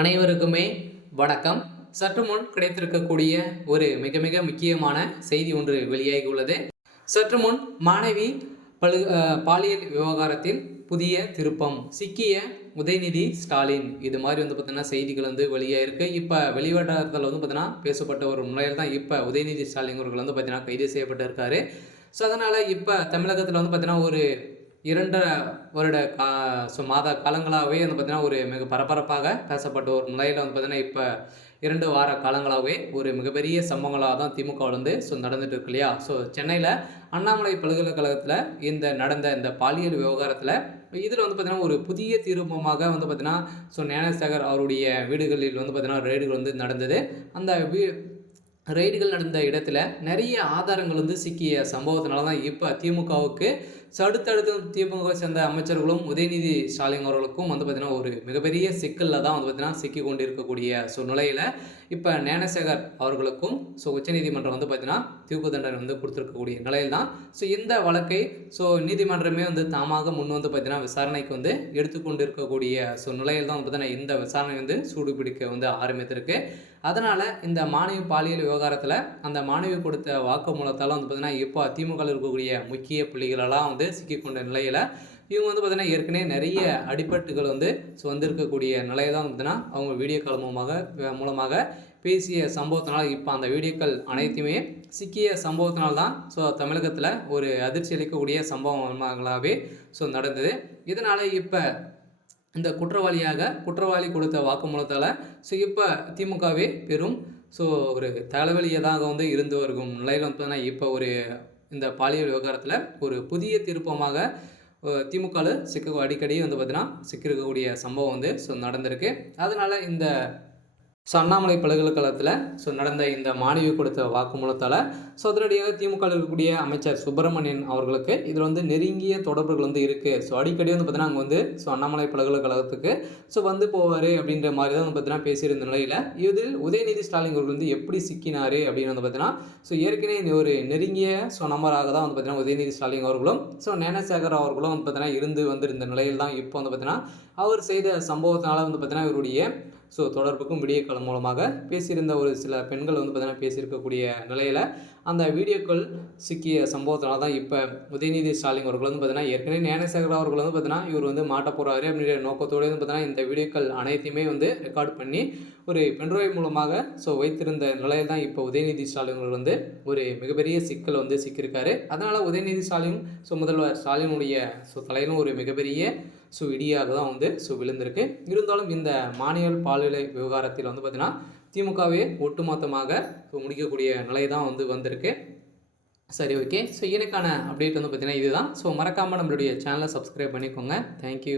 அனைவருக்குமே வணக்கம். சற்று முன் கிடைத்திருக்கக்கூடிய ஒரு மிக மிக முக்கியமான செய்தி ஒன்று வெளியாகி உள்ளது. சற்று முன் மாணவி பாலியல் விவகாரத்தில் புதிய திருப்பம், சிக்கிய உதயநிதி ஸ்டாலின், இது மாதிரி பார்த்தீங்கன்னா செய்திகள் வெளியாயிருக்கு. இப்போ வெளிவட்டாரத்தில் பார்த்தீங்கன்னா பேசப்பட்ட ஒரு நிலையில் தான் இப்போ உதயநிதி ஸ்டாலின் அவர்கள் பார்த்தீங்கன்னா கைது செய்யப்பட்டு இருக்காரு. ஸோ அதனால் இப்போ தமிழகத்தில் பார்த்தீங்கன்னா ஒரு 2 வருட மாத காலங்களாகவே பார்த்தீங்கன்னா ஒரு மிக பரபரப்பாக பேசப்பட்ட ஒரு நிலையில் பார்த்தீங்கன்னா இப்போ 2 வார காலங்களாகவே ஒரு மிகப்பெரிய சம்பவங்களாக தான் திமுகவில் நடந்துட்டு இருக்கு இல்லையா? ஸோ சென்னையில் அண்ணாமலை பல்கலைக்கழகத்தில் நடந்த இந்த பாலியல் விவகாரத்தில் இதில் பார்த்தீங்கன்னா ஒரு புதிய தீர்மானமாக பார்த்தீங்கன்னா ஞானசேகர் அவருடைய வீடுகளில் பார்த்தீங்கன்னா ரெய்டுகள் நடந்தது. அந்த ரெய்டுகள் நடந்த இடத்துல நிறைய ஆதாரங்கள் சிக்கிய சம்பவத்தினால தான் இப்போ திமுகவுக்கு அடுத்தடுத்து திமுகவை சேர்ந்த அமைச்சர்களும் உதயநிதி ஸ்டாலின் அவர்களுக்கும் பார்த்தீங்கன்னா ஒரு மிகப்பெரிய சிக்கலில் தான் பார்த்தீங்கன்னா சிக்கி கொண்டு இருக்கக்கூடிய சூழ்நிலையில் இப்போ ஞானசேகர் அவர்களுக்கும் உச்சநீதிமன்றம் பார்த்தீங்கன்னா தூக்கு தண்டனை கொடுத்துருக்கக்கூடிய நிலையில் தான் இந்த வழக்கை நீதிமன்றமே தாமாக முன் பார்த்தீங்கன்னா விசாரணைக்கு எடுத்துக்கொண்டு இருக்கக்கூடிய நிலையில் தான் பார்த்தீங்கன்னா இந்த விசாரணை சூடு பிடிக்க ஆரம்பித்திருக்கு. அதனால் இந்த மாணவி பாலியல் விவகாரத்தில் அந்த மாணவி கொடுத்த வாக்குமூலத்தால் பார்த்தீங்கன்னா இப்போ திமுக இருக்கக்கூடிய முக்கிய புள்ளிகளெல்லாம் சிக்கிக்கொண்ட நிலையில் இவங்க பார்த்தீங்கன்னா ஏற்கனவே நிறைய அடிப்பட்டுகள் வந்திருக்கக்கூடிய நிலையை தான் பார்த்தீங்கன்னா அவங்க வீடியோ கால் மூலமாக பேசிய சம்பவத்தினால் இப்போ அந்த வீடியோக்கள் அனைத்துமே சிக்கிய சம்பவத்தினால் தான் தமிழகத்தில் ஒரு அதிர்ச்சி அளிக்கக்கூடிய சம்பவங்களாகவே நடந்தது. இதனால் இப்போ இந்த குற்றவாளி கொடுத்த வாக்குமூலத்தால் இப்போ திமுகவே பெரும் ஒரு தலைவலியதாக இருந்து வரும் நிலையில் பார்த்தீங்கன்னா இப்போ ஒரு இந்த பாலியல் விவகாரத்தில் ஒரு புதிய திருப்பமாக திமுகவில் அடிக்கடி பார்த்தீங்கன்னா சிக்கிருக்கக்கூடிய சம்பவம் நடந்திருக்கு. அதனால் இந்த அண்ணாமலை பல்கலைக்கழகத்தில் நடந்த இந்த மாணவி கொடுத்த வாக்குமூலத்தால் அதிரடியாக திமுக இருக்கக்கூடிய அமைச்சர் சுப்பிரமணியன் அவர்களுக்கு இதில் நெருங்கிய தொடர்புகள் இருக்குது. அடிக்கடி பார்த்தீங்கன்னா அங்கே அண்ணாமலை பல்கலைக்கழகத்துக்கு போவார் அப்படின்ற மாதிரி தான் பார்த்தீங்கன்னா பேசியிருந்த நிலையில் இதில் உதயநிதி ஸ்டாலின் அவர்கள் எப்படி சிக்கினார் அப்படின்னு பார்த்தீங்கன்னா ஏற்கனவே ஒரு நெருங்கிய நம்பராக தான் பார்த்தீங்கன்னா உதயநிதி ஸ்டாலின் அவர்களும் ஞானசேகர் அவர்களும் பார்த்தீங்கன்னா இருந்து வந்திருந்த நிலையில் தான் இப்போ பார்த்தீங்கன்னா அவர் செய்த சம்பவத்தினால பார்த்தீங்கன்னா இவருடைய தொடர்புக்கும் வீடியோ கால் மூலமாக பேசியிருந்த ஒரு சில பெண்கள் பார்த்தீங்கன்னா பேசியிருக்கக்கூடிய நிலையில் அந்த வீடியோக்கள் சிக்கிய சம்பவத்தினால தான் இப்போ உதயநிதி ஸ்டாலின் அவர்கள் பார்த்தீங்கன்னா ஏற்கனவே ஞானசேகர் அவர்கள் பார்த்தீங்கன்னா இவர் மாட்ட போகிறாரு அப்படின்ற நோக்கத்தோடு பார்த்தீங்கன்னா இந்த வீடியோக்கள் அனைத்தையுமே ரெக்கார்ட் பண்ணி ஒரு பென்ட்ரைவ் மூலமாக வைத்திருந்த நிலையில் தான் இப்போ உதயநிதி ஸ்டாலின் அவர்கள் ஒரு மிகப்பெரிய சிக்கல் சிக்கியிருக்காரு. அதனால் உதயநிதி ஸ்டாலின் முதல்வர் ஸ்டாலினுடைய தலையிலும் ஒரு மிகப்பெரிய இடியாக தான் விழுந்திருக்கு. இருந்தாலும் இந்த மானியல் பாலியல் விவகாரத்தில் பார்த்தீங்கன்னா திமுகவே ஒட்டுமொத்தமாக முடிக்கக்கூடிய நிலை தான் வந்திருக்கு. சரி, ஓகே. எனக்கான அப்டேட் பார்த்தீங்கன்னா இதுதான். மறக்காமல் நம்மளுடைய சேனலை சப்ஸ்கிரைப் பண்ணிக்கோங்க. தேங்க்யூ.